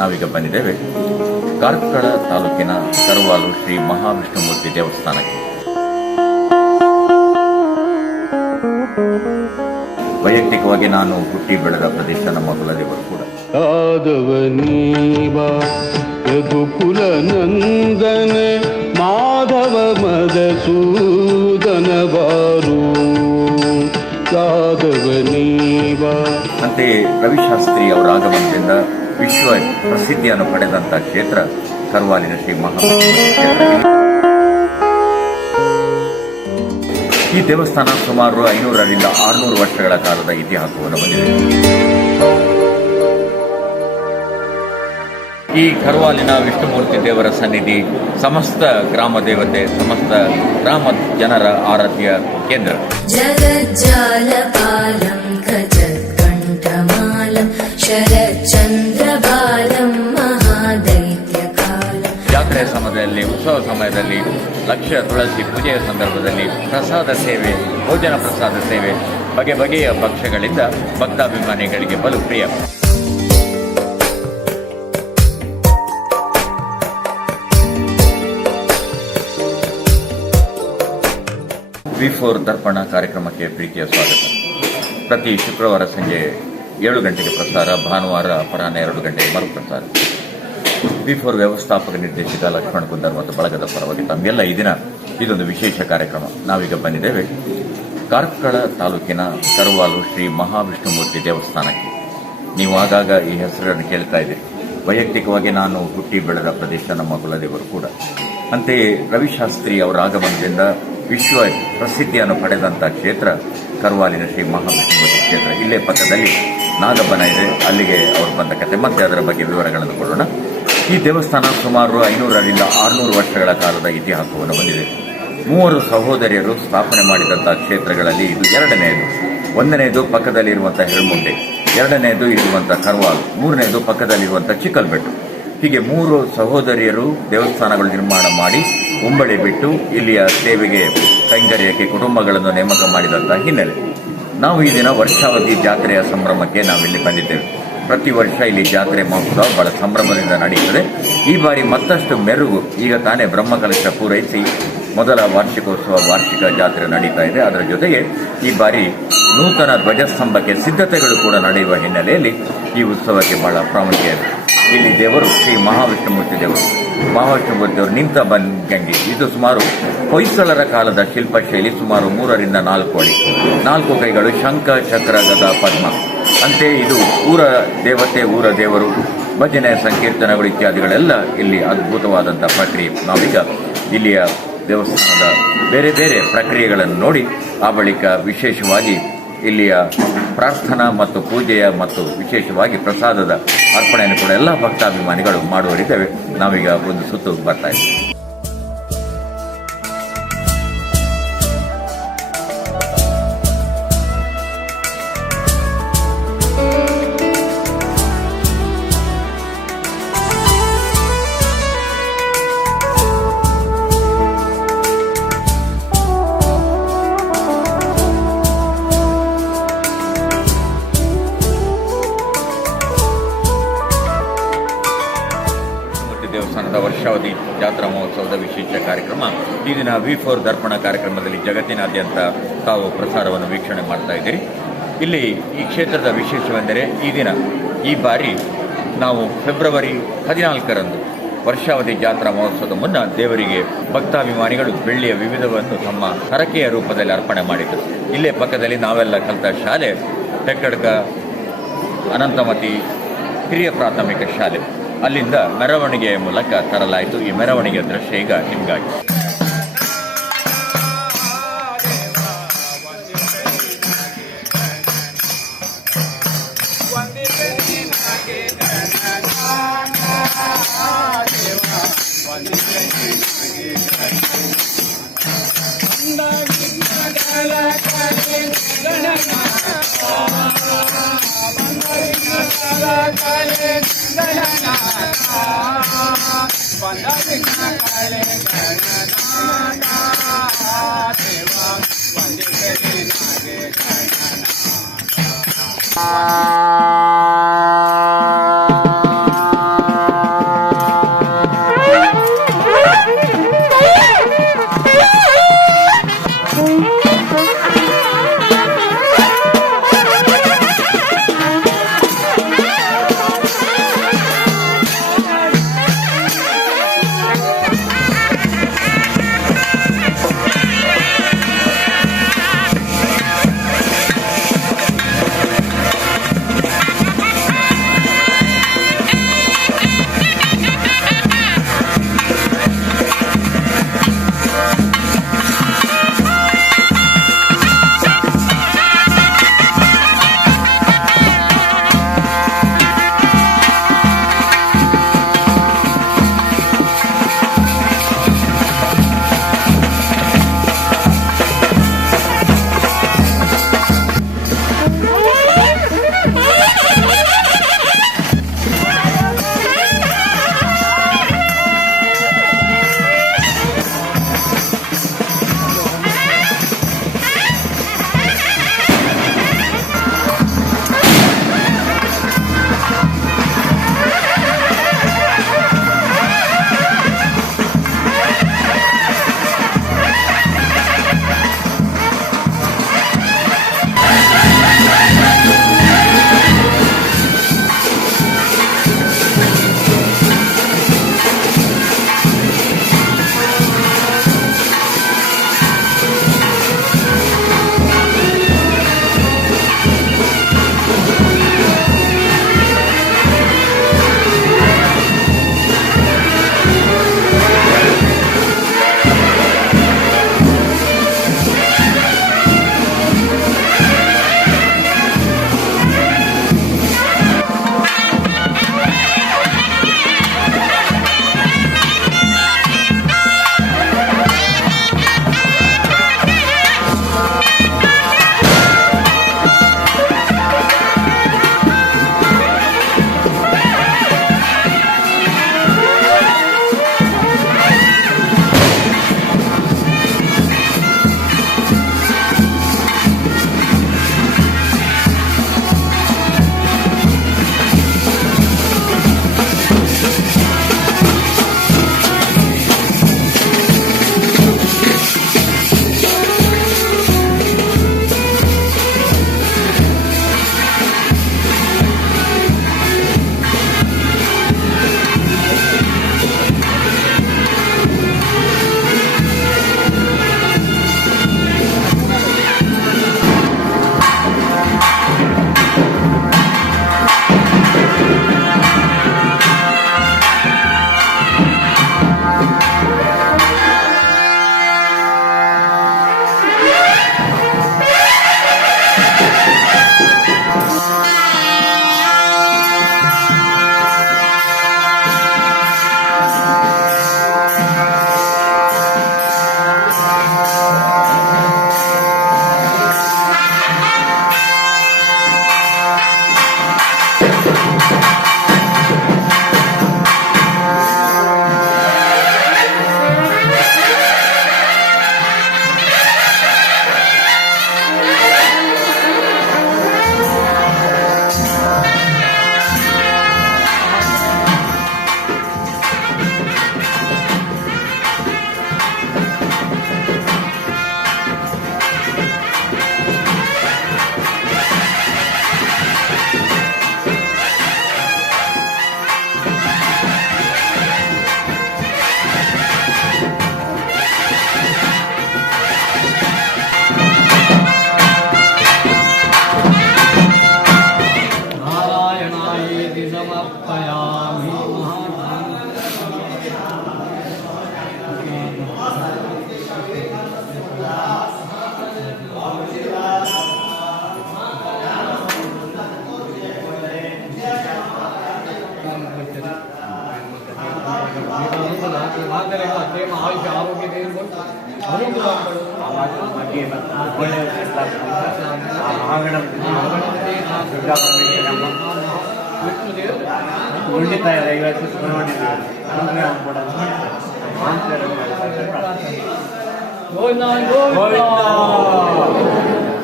ನಾವೀಗ ಬಂದಿದ್ದೇವೆ ಕಾರ್ಕಳ ತಾಲೂಕಿನ ಕರವಾಲು ಶ್ರೀ ಮಹಾವಿಷ್ಣುಮೂರ್ತಿ ದೇವಸ್ಥಾನಕ್ಕೆ. ವೈಯಕ್ತಿಕವಾಗಿ ನಾನು ಹುಟ್ಟಿ ಬೆಳೆದ ಪ್ರದೇಶ ನಮ್ಮ ಕುಲದೇವರು ಕೂಡ. ಯದುಕುಲ ನಂದನ ಮಾಧವ ಮಧುಸೂದನ ಬಾರು ಅಂತೆಯೇ ರವಿಶಾಸ್ತ್ರಿ ಅವರ ಆಗಮನದಿಂದ ವಿಶ್ವ ಪ್ರಸಿದ್ಧಿಯನ್ನು ಪಡೆದಂತಹ ಕ್ಷೇತ್ರ ಕರವಾಲಿನ ಶ್ರೀ ಮಹಾವಿಷ್ಣುಮೂರ್ತಿ ಕ್ಷೇತ್ರ. ಈ ದೇವಸ್ಥಾನ ಸುಮಾರು 500ರಿಂದ 600 ವರ್ಷಗಳ ಕಾಲದ ಇತಿಹಾಸವನ್ನು ಹೊಂದಿದೆ. ಈ ಕರವಾಲಿನ ವಿಷ್ಣುಮೂರ್ತಿ ದೇವರ ಸನ್ನಿಧಿ ಸಮಸ್ತ ಗ್ರಾಮ ದೇವತೆ, ಸಮಸ್ತ ಗ್ರಾಮ ಜನರ ಆರಾಧ್ಯ ಕೇಂದ್ರ. ಜಗಜ್ಜಾಲಪಾಲಂ ಖಜತ್ಕಂಠಮಾಲಂ ಶರಚಂದ್ರಬಾಲಂ ಮಹಾದೈತ್ಯಕಾಲಂ. ಜಾತ್ರೆಯ ಸಮಯದಲ್ಲಿ, ಉತ್ಸವ ಸಮಯದಲ್ಲಿ, ಲಕ್ಷ ತುಳಸಿ ಪೂಜೆಯ ಸಂದರ್ಭದಲ್ಲಿ ಪ್ರಸಾದ ಸೇವೆ, ಭೋಜನ ಪ್ರಸಾದ ಸೇವೆ, ಬಗೆ ಬಗೆಯ ಭಕ್ಷ್ಯಗಳಿಂದ ಭಕ್ತಾಭಿಮಾನಿಗಳಿಗೆ ಬಲು ಪ್ರಿಯ. V4 ದರ್ಪಣ ಕಾರ್ಯಕ್ರಮಕ್ಕೆ ಪ್ರೀತಿಯ ಸ್ವಾಗತ. ಪ್ರತಿ ಶುಕ್ರವಾರ ಸಂಜೆ 7 ಗಂಟೆಗೆ ಪ್ರಸಾರ, ಭಾನುವಾರ ಅಪರಾಹ್ನ 2 ಗಂಟೆಗೆ ಮರುಪ್ರಸಾರ. V4 ವ್ಯವಸ್ಥಾಪಕ ನಿರ್ದೇಶಕ ಲಕ್ಷ್ಮಣ್ ಕುಂದರ್ ಮತ್ತು ಬಳಗದ ಪರವಾಗಿ ತಮಗೆಲ್ಲ ಈ ದಿನ ಇದೊಂದು ವಿಶೇಷ ಕಾರ್ಯಕ್ರಮ. ನಾವೀಗ ಬಂದಿದ್ದೇವೆ ಕಾರ್ಕಳ ತಾಲೂಕಿನ ಕರವಾಲು ಶ್ರೀ ಮಹಾವಿಷ್ಣುಮೂರ್ತಿ ದೇವಸ್ಥಾನಕ್ಕೆ. ನೀವು ಆಗಾಗ ಈ ಹೆಸರನ್ನು ಕೇಳ್ತಾ ಇದ್ದೀರಿ. ವೈಯಕ್ತಿಕವಾಗಿ ನಾನು ಹುಟ್ಟಿ ಬೆಳೆದ ಪ್ರದೇಶ ನಮ್ಮ ಕುಲದೇವರು ಕೂಡ. ಅಂತೆಯೇ ರವಿಶಾಸ್ತ್ರಿ ಅವರ ಆಗಮನದಿಂದ ವಿಶ್ವ ಪ್ರಸಿದ್ಧಿಯನ್ನು ಪಡೆದಂತಹ ಕ್ಷೇತ್ರ ಕರವಾಲಿನ ಶ್ರೀ ಮಹಾವಿಷ್ಣುಮೂರ್ತಿ ಕ್ಷೇತ್ರ. ಇಲ್ಲೇ ಪಕ್ಕದಲ್ಲಿ ನಾಗಬನ ಇದೆ, ಅಲ್ಲಿಗೆ ಅವರು ಬಂದ ಕತೆ ಮತ್ತೆ ಅದರ ಬಗ್ಗೆ ವಿವರಗಳನ್ನು ಕೊಡೋಣ. ಈ ದೇವಸ್ಥಾನ ಸುಮಾರು 500ರಿಂದ 600 ವರ್ಷಗಳ ಕಾಲದ ಇತಿಹಾಸವನ್ನು ಹೊಂದಿದೆ. 3 ಸಹೋದರಿಯರು ಸ್ಥಾಪನೆ ಮಾಡಿದಂತಹ ಕ್ಷೇತ್ರಗಳಲ್ಲಿ ಇದು ಎರಡನೆಯದು. ಒಂದನೆಯದು ಪಕ್ಕದಲ್ಲಿರುವಂತಹ ಹೆಳ್ಮುಂಡೆ, ಎರಡನೆಯದು ಇರುವಂತಹ ಕರವಾಲು, ಮೂರನೆಯದು ಪಕ್ಕದಲ್ಲಿರುವಂತಹ ಚಿಕ್ಕಲ್ಬೆಟ್ಟು. ಹೀಗೆ 3 ಸಹೋದರಿಯರು ದೇವಸ್ಥಾನಗಳು ನಿರ್ಮಾಣ ಮಾಡಿ ಉಂಬಳಿ ಬಿಟ್ಟು ಇಲ್ಲಿಯ ಸೇವೆಗೆ, ಕೈಂಕರ್ಯಕ್ಕೆ ಕುಟುಂಬಗಳನ್ನು ನೇಮಕ ಮಾಡಿದಂತಹ ಹಿನ್ನೆಲೆ ನಾವು ಈ ದಿನ ವರ್ಷಾವಧಿ ಜಾತ್ರೆಯ ಸಂಭ್ರಮಕ್ಕೆ ನಾವಿಲ್ಲಿ ಬಂದಿದ್ದೇವೆ. ಪ್ರತಿ ವರ್ಷ ಇಲ್ಲಿ ಜಾತ್ರೆ ಮಹೋತ್ಸವ ಬಹಳ ಸಂಭ್ರಮದಿಂದ ನಡೆಯುತ್ತದೆ. ಈ ಬಾರಿ ಮತ್ತಷ್ಟು ಮೆರುಗು. ಈಗ ತಾನೇ ಬ್ರಹ್ಮಕಲಶ ಪೂರೈಸಿ ಮೊದಲ ವಾರ್ಷಿಕೋತ್ಸವ, ವಾರ್ಷಿಕ ಜಾತ್ರೆ ನಡೀತಾ ಇದೆ. ಅದರ ಜೊತೆಗೆ ಈ ಬಾರಿ ನೂತನ ಧ್ವಜಸ್ತಂಭಕ್ಕೆ ಸಿದ್ಧತೆಗಳು ಕೂಡ ನಡೆಯುವ ಹಿನ್ನೆಲೆಯಲ್ಲಿ ಈ ಉತ್ಸವಕ್ಕೆ ಬಹಳ ಪ್ರಾಮುಖ್ಯ ಇದೆ. ಇಲ್ಲಿ ದೇವರು ಶ್ರೀ ಮಹಾವಿಷ್ಣುಮೂರ್ತಿ ದೇವರು. ಮಹಾವಿಷ್ಣುಮೂರ್ತಿ ದೇವರು ನಿಂತ ಬಂಗಂಗಿ. ಇದು ಸುಮಾರು ಹೊಯ್ಸಳರ ಕಾಲದ ಶಿಲ್ಪಶೈಲಿ. ಸುಮಾರು 3ರಿಂದ 4 ಅಡಿ, 4 ಕೈಗಳು, ಶಂಖ, ಚಕ್ರ, ಗದ, ಪದ್ಮ. ಅಂತೆಯೇ ಇದು ಊರ ದೇವತೆ, ಊರ ದೇವರು, ಭಜನೆ, ಸಂಕೀರ್ತನಗಳು ಇತ್ಯಾದಿಗಳೆಲ್ಲ ಇಲ್ಲಿ ಅದ್ಭುತವಾದಂಥ ಪ್ರಕ್ರಿಯೆ. ನಾವೀಗ ಇಲ್ಲಿಯ ದೇವಸ್ಥಾನದ ಬೇರೆ ಬೇರೆ ಪ್ರಕ್ರಿಯೆಗಳನ್ನು ನೋಡಿ ಆ ಬಳಿಕ ವಿಶೇಷವಾಗಿ ಇಲ್ಲಿಯ ಪ್ರಾರ್ಥನಾ ಮತ್ತು ಪೂಜೆಯ ಮತ್ತು ವಿಶೇಷವಾಗಿ ಪ್ರಸಾದದ ಅರ್ಪಣೆಯನ್ನು ಕೂಡ ಎಲ್ಲ ಭಕ್ತಾಭಿಮಾನಿಗಳು ಮಾಡುವರಿದ್ದೇವೆ. ನಾವೀಗ ಒಂದು ಸುತ್ತು ಬರ್ತಾ ಇದ್ದೀವಿ. ದೇವಸ್ಥಾನದ ವರ್ಷಾವಧಿ ಜಾತ್ರಾ ಮಹೋತ್ಸವದ ವಿಶೇಷ ಕಾರ್ಯಕ್ರಮ ಈ ದಿನ V4 ದರ್ಪಣ ಕಾರ್ಯಕ್ರಮದಲ್ಲಿ ಜಗತ್ತಿನಾದ್ಯಂತ ತಾವು ಪ್ರಸಾರವನ್ನು ವೀಕ್ಷಣೆ ಮಾಡ್ತಾ ಇದ್ದೀರಿ. ಇಲ್ಲಿ ಈ ಕ್ಷೇತ್ರದ ವಿಶೇಷವೆಂದರೆ ಈ ದಿನ, ಈ ಬಾರಿ ನಾವು ಫೆಬ್ರವರಿ 14ರಂದು ವರ್ಷಾವಧಿ ಜಾತ್ರಾ ಮಹೋತ್ಸವದ ಮುನ್ನ ದೇವರಿಗೆ ಭಕ್ತಾಭಿಮಾನಿಗಳು ಬೆಳ್ಳಿಯ ವಿವಿಧವನ್ನು ತಮ್ಮ ಹರಕೆಯ ರೂಪದಲ್ಲಿ ಅರ್ಪಣೆ ಮಾಡಿದರು. ಇಲ್ಲೇ ಪಕ್ಕದಲ್ಲಿ ನಾವೆಲ್ಲ ಕಲಿತ ಶಾಲೆ ಹೆಕ್ಕಡ್ಕ ಅನಂತಮತಿ ಹಿರಿಯ ಪ್ರಾಥಮಿಕ ಶಾಲೆ. ಅಲ್ಲಿಂದ ಮೆರವಣಿಗೆಯ ಮೂಲಕ ತರಲಾಯಿತು. ಈ ಮೆರವಣಿಗೆಯ ದೃಶ್ಯ ಈಗ ನಿಮಗಾಗಿ.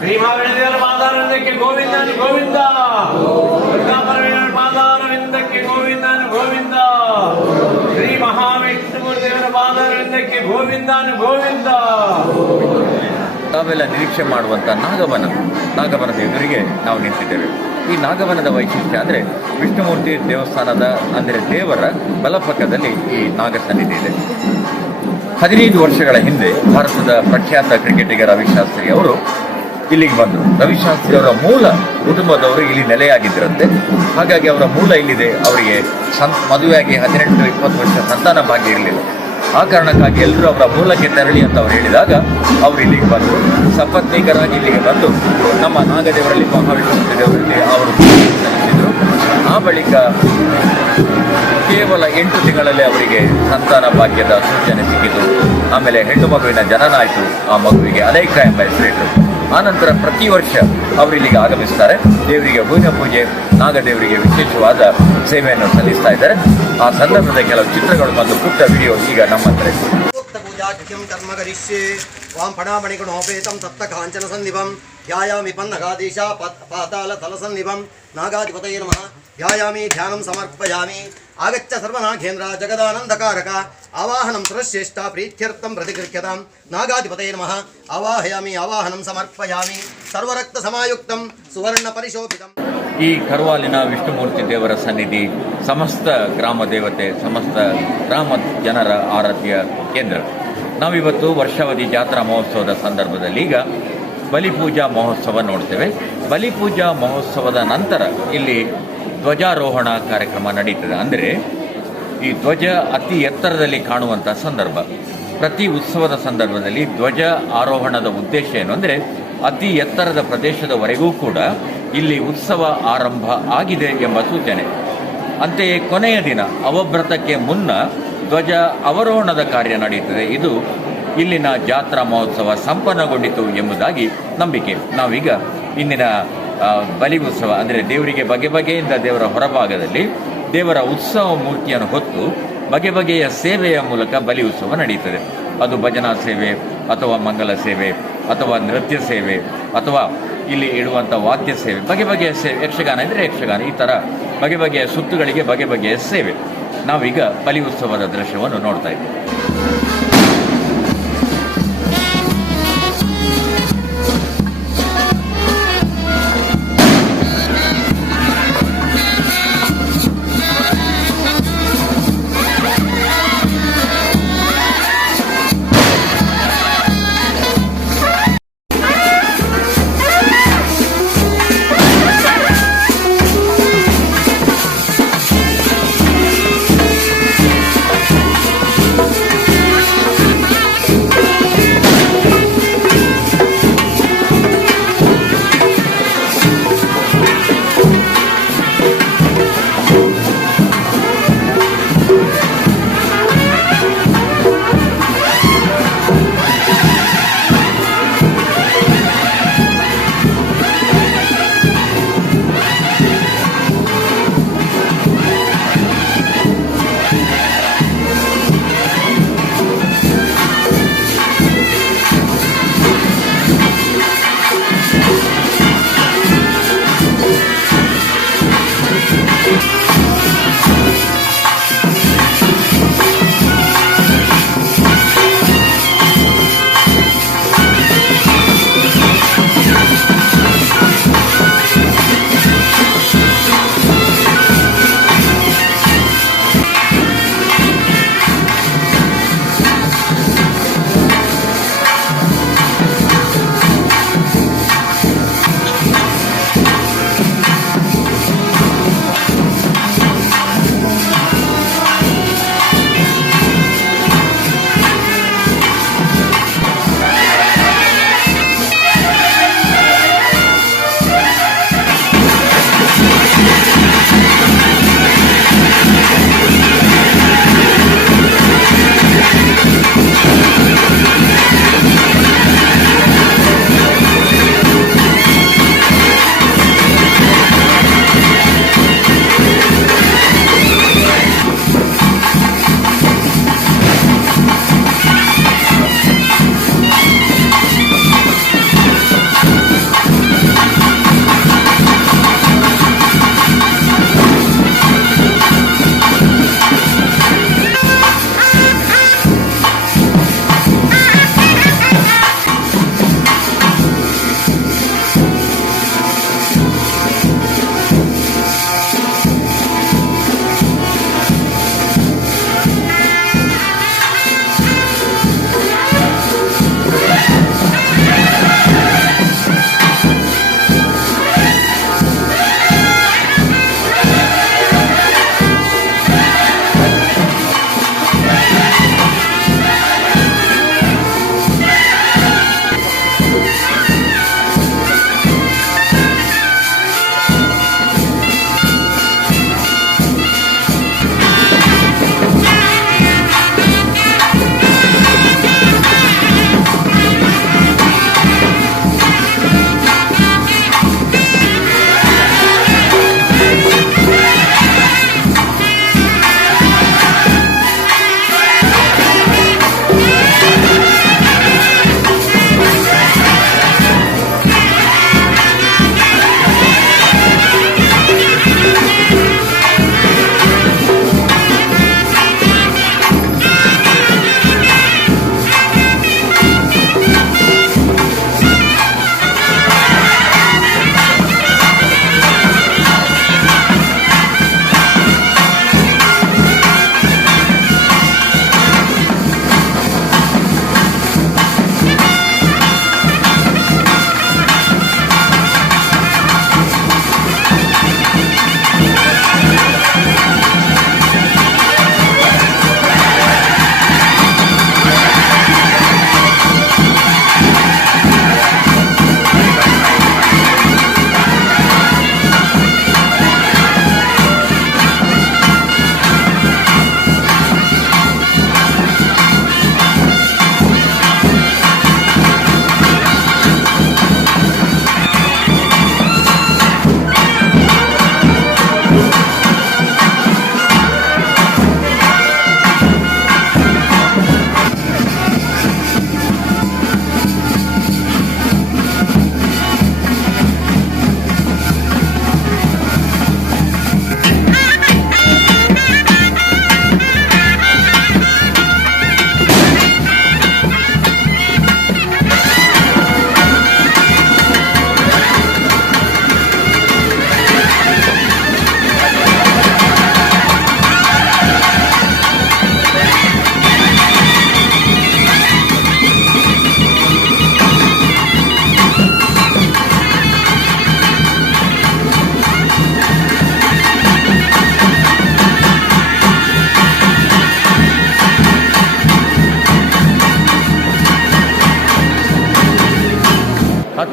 ಶ್ರೀಮಹಾವಿಷ್ಣುದೇವರ ಪಾದಾರವಿಂದಕ್ಕೆ ಗೋವಿಂದನು ಗೋವಿಂದ, ದುರ್ಗಾಪರಮೇಶ್ವರ ಪಾದಾರವಿಂದಕ್ಕೆ ಗೋವಿಂದನು ಗೋವಿಂದ, ಶ್ರೀ ಮಹಾವಿಷ್ಣುದೇವರ ಪಾದಾರವಿಂದಕ್ಕೆ ಗೋವಿಂದನು ಗೋವಿಂದ. ತಾವೆಲ್ಲ ನಿರೀಕ್ಷೆ ಮಾಡುವಂಥ ನಾಗವನದ ಎದುರಿಗೆ ನಾವು ನಿಂತಿದ್ದೇವೆ. ಈ ನಾಗವನದ ವೈಶಿಷ್ಟ್ಯ ಅಂದರೆ ವಿಷ್ಣುಮೂರ್ತಿ ದೇವಸ್ಥಾನದ ಅಂದರೆ ದೇವರ ಬಲಪಕ್ಕದಲ್ಲಿ ಈ ನಾಗ ಸನ್ನಿಧಿ ಇದೆ. 15 ವರ್ಷಗಳ ಹಿಂದೆ ಭಾರತದ ಪ್ರಖ್ಯಾತ ಕ್ರಿಕೆಟಿಗ ರವಿಶಾಸ್ತ್ರಿ ಅವರು ಇಲ್ಲಿಗೆ ಬಂದರು. ರವಿಶಾಸ್ತ್ರಿ ಅವರ ಮೂಲ ಕುಟುಂಬದವರು ಇಲ್ಲಿ ನೆಲೆಯಾಗಿದ್ದರಂತೆ. ಹಾಗಾಗಿ ಅವರ ಮೂಲ ಇಲ್ಲಿದೆ. ಅವರಿಗೆ ಮದುವೆಯಾಗಿ 18-20 ವರ್ಷ ಸಂತಾನ ಭಾಗ್ಯ ಇರಲಿಲ್ಲ. ಆ ಕಾರಣಕ್ಕಾಗಿ ಎಲ್ಲರೂ ಅವರ ಮೂಲಕ್ಕೆ ತೆರಳಿ ಅಂತ ಅವರು ಹೇಳಿದಾಗ ಅವರು ಇಲ್ಲಿಗೆ ಬಂದರು. ಸಪತ್ನೀಕರಾಗಿ ಇಲ್ಲಿಗೆ ಬಂದು ನಮ್ಮ ನಾಗದೇವರಲ್ಲಿ ಮಹಾವಿಷ್ಣು ದೇವರಲ್ಲಿ ಅವರು ಸಲ್ಲಿಸಿದರು. ಆ ಬಳಿಕ ಕೇವಲ 8 ತಿಂಗಳಲ್ಲಿ ಅವರಿಗೆ ಸಂತಾನ ಭಾಗ್ಯದ ಸೂಚನೆ ಸಿಕ್ಕಿತು. ಆಮೇಲೆ ಹೆಣ್ಣು ಮಗುವಿನ ಜನನ ಆಯಿತು. ಆ ಮಗುವಿಗೆ ಅಲೈಕ ಎಂಬ ಹೆಸರಿಟ್ಟರು. ಆನಂತರ ಪ್ರತಿ ವರ್ಷ ಅವರು ಇಲ್ಲಿಗೆ ಆಗಮಿಸ್ತಾರೆ. ದೇವರಿಗೆ ಹೂವಿನ ಪೂಜೆ, ನಾಗದೇವರಿಗೆ ವಿಶೇಷವಾದ ಸೇವೆಯನ್ನು ಸಲ್ಲಿಸ್ತಾ ಇದ್ದಾರೆ. ಆ ಸಂದರ್ಭದ ಕೆಲವು ಚಿತ್ರಗಳು ಮತ್ತು ಪುಟ್ಟ ವಿಡಿಯೋ ಈಗ ನಮ್ಮ ಹತ್ರ ಇದೆ. पूजाख्यं कर्म करिष्ये वां फणामणिगुणोपेतं तप्तकाञ्चनसन्निभं ध्यायामि पन्नगादीशा पातालतलसन्निभं नागाधिपतये नमः ध्यायामि ध्यानं समर्पयामि आगच्छ सर्वनागेन्द्र जगदानन्दकारक आवाहनं सुरश्रेष्ठ प्रीत्यर्थं प्रतिगृह्यतां नागाधिपतये नमः आवाहयामि आवाहनं समर्पयामि सर्वरक्तसमायुक्तं सुवर्णपरिशोभितम्. ಈ ಕರ್ವಾಲಿನ ವಿಷ್ಣುಮೂರ್ತಿ ದೇವರ ಸನ್ನಿಧಿ ಸಮಸ್ತ ಗ್ರಾಮ ದೇವತೆ, ಸಮಸ್ತ ಗ್ರಾಮ ಜನರ ಆರಾಧ್ಯ ಕೇಂದ್ರ. ನಾವಿವತ್ತು ವರ್ಷಾವಧಿ ಜಾತ್ರಾ ಮಹೋತ್ಸವದ ಸಂದರ್ಭದಲ್ಲಿ ಈಗ ಬಲಿಪೂಜಾ ಮಹೋತ್ಸವ ನೋಡ್ತೇವೆ. ಬಲಿಪೂಜಾ ಮಹೋತ್ಸವದ ನಂತರ ಇಲ್ಲಿ ಧ್ವಜಾರೋಹಣ ಕಾರ್ಯಕ್ರಮ ನಡೀತದೆ. ಅಂದರೆ ಈ ಧ್ವಜ ಅತಿ ಎತ್ತರದಲ್ಲಿ ಕಾಣುವಂಥ ಸಂದರ್ಭ. ಪ್ರತಿ ಉತ್ಸವದ ಸಂದರ್ಭದಲ್ಲಿ ಧ್ವಜ ಆರೋಹಣದ ಉದ್ದೇಶ ಏನು ಅಂದರೆ ಅತಿ ಎತ್ತರದ ಪ್ರದೇಶದವರೆಗೂ ಕೂಡ ಇಲ್ಲಿ ಉತ್ಸವ ಆರಂಭ ಆಗಿದೆ ಎಂಬ ಸೂಚನೆ. ಅಂತೆಯೇ ಕೊನೆಯ ದಿನ ಅವಭೃತಕ್ಕೆ ಮುನ್ನ ಧ್ವಜ ಅವರೋಹಣದ ಕಾರ್ಯ ನಡೆಯುತ್ತದೆ. ಇದು ಇಲ್ಲಿನ ಜಾತ್ರಾ ಮಹೋತ್ಸವ ಸಂಪನ್ನಗೊಂಡಿತು ಎಂಬುದಾಗಿ ನಂಬಿಕೆ. ನಾವೀಗ ಇಂದಿನ ಬಲಿ ಉತ್ಸವ ಅಂದರೆ ದೇವರಿಗೆ ಬಗೆ ಬಗೆಯಿಂದ ದೇವರ ಹೊರಭಾಗದಲ್ಲಿ ದೇವರ ಉತ್ಸವ ಮೂರ್ತಿಯನ್ನು ಹೊತ್ತು ಬಗೆ ಬಗೆಯ ಸೇವೆಯ ಮೂಲಕ ಬಲಿ ಉತ್ಸವ ನಡೆಯುತ್ತದೆ. ಅದು ಭಜನಾ ಸೇವೆ ಅಥವಾ ಮಂಗಲ ಸೇವೆ ಅಥವಾ ನೃತ್ಯ ಸೇವೆ ಅಥವಾ ಇಲ್ಲಿ ಇಡುವಂಥ ವಾದ್ಯ ಸೇವೆ, ಬಗೆ ಬಗೆಯ ಸೇವೆ, ಯಕ್ಷಗಾನ ಇದ್ದರೆ ಯಕ್ಷಗಾನ, ಈ ಥರ ಬಗೆ ಬಗೆಯ ಸುತ್ತುಗಳಿಗೆ ಬಗೆ ಬಗೆಯ ಸೇವೆ. ನಾವೀಗ ಬಲಿ ಉತ್ಸವದ ದೃಶ್ಯವನ್ನು ನೋಡ್ತಾ ಇದ್ದೀವಿ.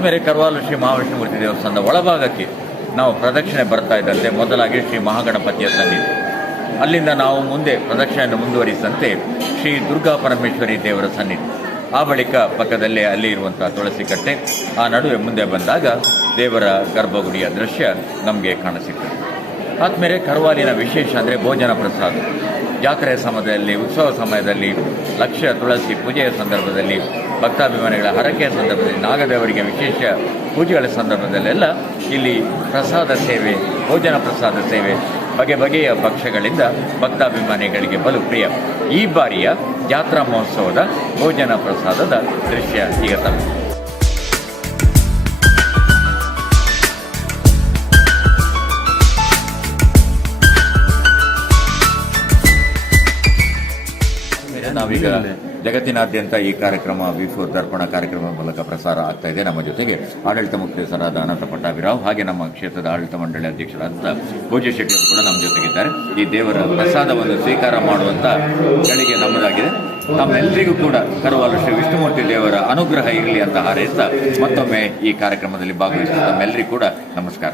ಆದಮೇಲೆ ಕರ್ವಾಲು ಶ್ರೀ ಮಹಾವಿಷ್ಣುಮೂರ್ತಿ ದೇವಸ್ಥಾನದ ಒಳಭಾಗಕ್ಕೆ ನಾವು ಪ್ರದಕ್ಷಿಣೆ ಬರ್ತಾ ಇದ್ದಂತೆ ಮೊದಲಾಗಿ ಶ್ರೀ ಮಹಾಗಣಪತಿಯ ಸನ್ನಿಧಿ, ಅಲ್ಲಿಂದ ನಾವು ಮುಂದೆ ಪ್ರದಕ್ಷಿಣೆಯನ್ನು ಮುಂದುವರಿಸಿದಂತೆ ಶ್ರೀ ದುರ್ಗಾ ಪರಮೇಶ್ವರಿ ದೇವರ ಸನ್ನಿಧಿ, ಆ ಬಳಿಕ ಪಕ್ಕದಲ್ಲೇ ಅಲ್ಲಿ ಇರುವಂಥ ತುಳಸಿ ಕಟ್ಟೆ, ಆ ನಡುವೆ ಮುಂದೆ ಬಂದಾಗ ದೇವರ ಗರ್ಭಗುಡಿಯ ದೃಶ್ಯ ನಮಗೆ ಕಾಣಸಿಗ್ತದೆ. ಆದಮೇಲೆ ಕರ್ವಾಲಿನ ವಿಶೇಷ ಅಂದರೆ ಭೋಜನ ಪ್ರಸಾದ. ಜಾತ್ರೆಯ ಸಮಯದಲ್ಲಿ, ಉತ್ಸವ ಸಮಯದಲ್ಲಿ, ಲಕ್ಷ ತುಳಸಿ ಪೂಜೆಯ ಸಂದರ್ಭದಲ್ಲಿ, ಭಕ್ತಾಭಿಮಾನಿಗಳ ಹರಕೆಯ ಸಂದರ್ಭದಲ್ಲಿ, ನಾಗದೇವರಿಗೆ ವಿಶೇಷ ಪೂಜೆಗಳ ಸಂದರ್ಭದಲ್ಲೆಲ್ಲ ಇಲ್ಲಿ ಪ್ರಸಾದ ಸೇವೆ, ಭೋಜನ ಪ್ರಸಾದ ಸೇವೆ ಬಗೆ ಬಗೆಯ ಭಕ್ಷ್ಯಗಳಿಂದ ಭಕ್ತಾಭಿಮಾನಿಗಳಿಗೆ ಬಲು ಪ್ರಿಯ. ಈ ಬಾರಿಯ ಜಾತ್ರಾ ಮಹೋತ್ಸವದ ಭೋಜನ ಪ್ರಸಾದದ ದೃಶ್ಯ ಈಗ ತಮ್ಮ ನಾವೀಗ ಜಗತ್ತಿನಾದ್ಯಂತ ಈ ಕಾರ್ಯಕ್ರಮ V4 ದರ್ಪಣ ಕಾರ್ಯಕ್ರಮದ ಮೂಲಕ ಪ್ರಸಾರ ಆಗ್ತಾ ಇದೆ. ನಮ್ಮ ಜೊತೆಗೆ ಆಡಳಿತ ಮುಖ್ಯಸ್ಥರಾದ ಅನಂತ ಪಟ್ಟಾಭಿರಾವ್, ಹಾಗೆ ನಮ್ಮ ಕ್ಷೇತ್ರದ ಆಡಳಿತ ಮಂಡಳಿ ಅಧ್ಯಕ್ಷರಾದ ಪೂಜ್ಯ ಶೆಟ್ಟಿ ಅವರು ಕೂಡ ನಮ್ಮ ಜೊತೆಗಿದ್ದಾರೆ. ಈ ದೇವರ ಪ್ರಸಾದವನ್ನು ಸ್ವೀಕಾರ ಮಾಡುವಂತ ಗಳಿಗೆ ನಮ್ಮದಾಗಿದೆ. ನಮ್ಮೆಲ್ಲರಿಗೂ ಕೂಡ ಕರ್ವಾಲು ಶ್ರೀ ವಿಷ್ಣುಮೂರ್ತಿ ದೇವರ ಅನುಗ್ರಹ ಇರಲಿ ಅಂತ ಹಾರೈಸ್ತಾ ಮತ್ತೊಮ್ಮೆ ಈ ಕಾರ್ಯಕ್ರಮದಲ್ಲಿ ಭಾಗವಹಿಸಿದ ತಮ್ಮೆಲ್ಲರಿಗೂ ಕೂಡ ನಮಸ್ಕಾರ.